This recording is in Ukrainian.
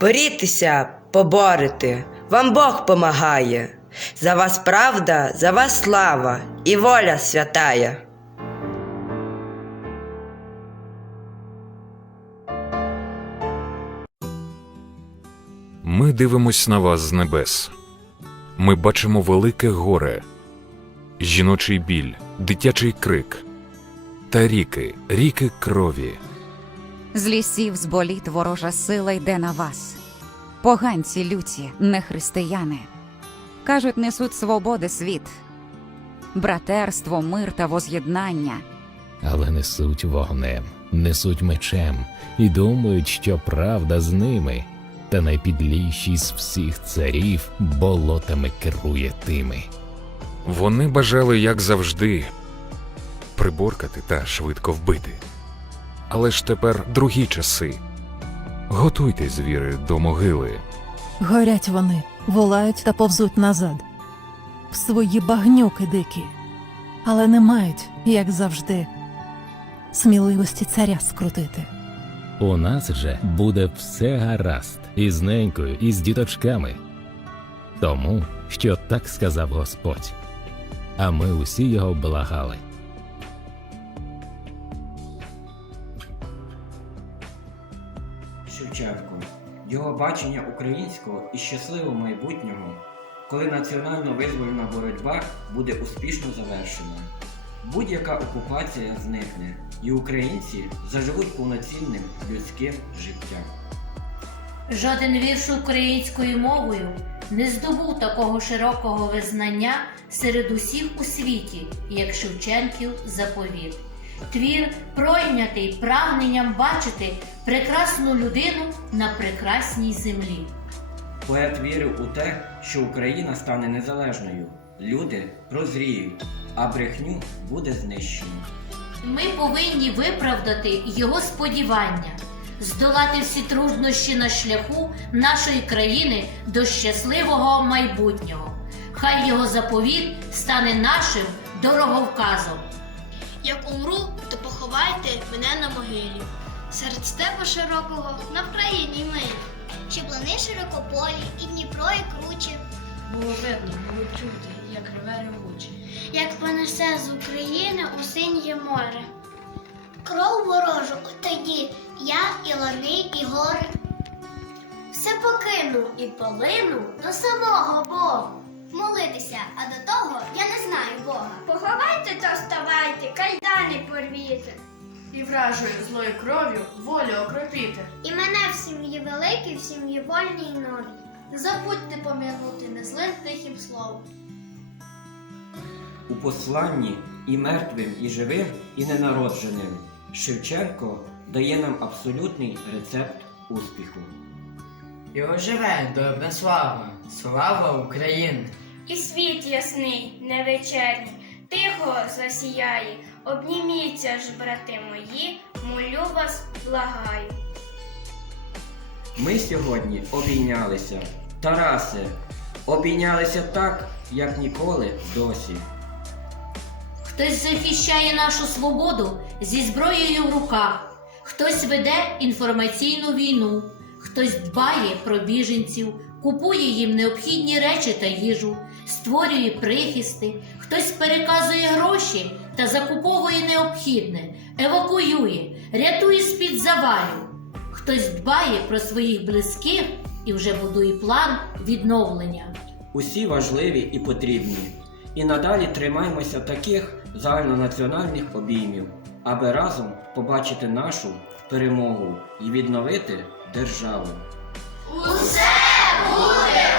Борітеся, поборете, вам Бог помагає. За вас правда, за вас слава і воля святая. Ми дивимось на вас з небес. Ми бачимо велике горе, жіночий біль, дитячий крик та ріки, ріки крові. З лісів з боліт ворожа сила йде на вас. Поганці люті, не християни. Кажуть, несуть свободи світ, братерство, мир та воз'єднання. але несуть вогнем, несуть мечем і думають, що правда з ними. Та найпідліший з всіх царів болотами керує тими. Вони бажали, як завжди, приборкати та швидко вбити. Але ж тепер другі часи. Готуйте звіри до могили. Горять вони, волають та повзуть назад. В свої багнюки дикі, але не мають, як завжди, сміливості царя скрутити. У нас же буде все гаразд із ненькою, і з діточками. Тому, що так сказав Господь. А ми усі його благали. Шевченко, його бачення українського і щасливого майбутнього, коли національно-визвольна боротьба буде успішно завершена. Будь-яка окупація зникне, і українці заживуть повноцінним людським життям. Жоден вірш українською мовою не здобув такого широкого визнання серед усіх у світі, як Шевченків заповіт. Твір пройнятий прагненням бачити прекрасну людину на прекрасній землі. Поет вірив у те, що Україна стане незалежною, люди прозріють, а брехню буде знищено. Ми повинні виправдати його сподівання, здолати всі труднощі на шляху нашої країни до щасливого майбутнього. Хай його заповіт стане нашим дороговказом. Як умру, то поховайте мене на могилі. Серед степу широкого на Вкраїні милі. Щоб лани широкополі, і Дніпро, і круче, Було видно, було чути, як реве ревуче. як понесе з України у синє море. Кров ворожу тоді я і лани, і гори. Все покину і полину до самого Бога. Молитися, а до того порвіте. І вражою злою кров'ю волю окропіти. І мене в сім'ї великій, в сім'ї вольній й новій. Не забудьте пом'янути незлим тихим словом. У посланні і мертвим, і живим, і ненародженим Шевченко дає нам абсолютний рецепт успіху. І оживе добра слава, слава України! І світ ясний, невечерній, тихо засіяє. Обніміться ж, брати мої, молю вас, благаю. Ми сьогодні обійнялися. Тарасе, обійнялися так, як ніколи досі. Хтось захищає нашу свободу зі зброєю в руках, хтось веде інформаційну війну, хтось дбає про біженців, купує їм необхідні речі та їжу, створює прихисти, хтось переказує гроші та закуповує необхідне, евакуює, рятує з-під завалів. Хтось дбає про своїх близьких і вже будує план відновлення. Усі важливі і потрібні. І надалі тримаємося таких загальнонаціональних обіймів, аби разом побачити нашу перемогу і відновити державу. Усе буде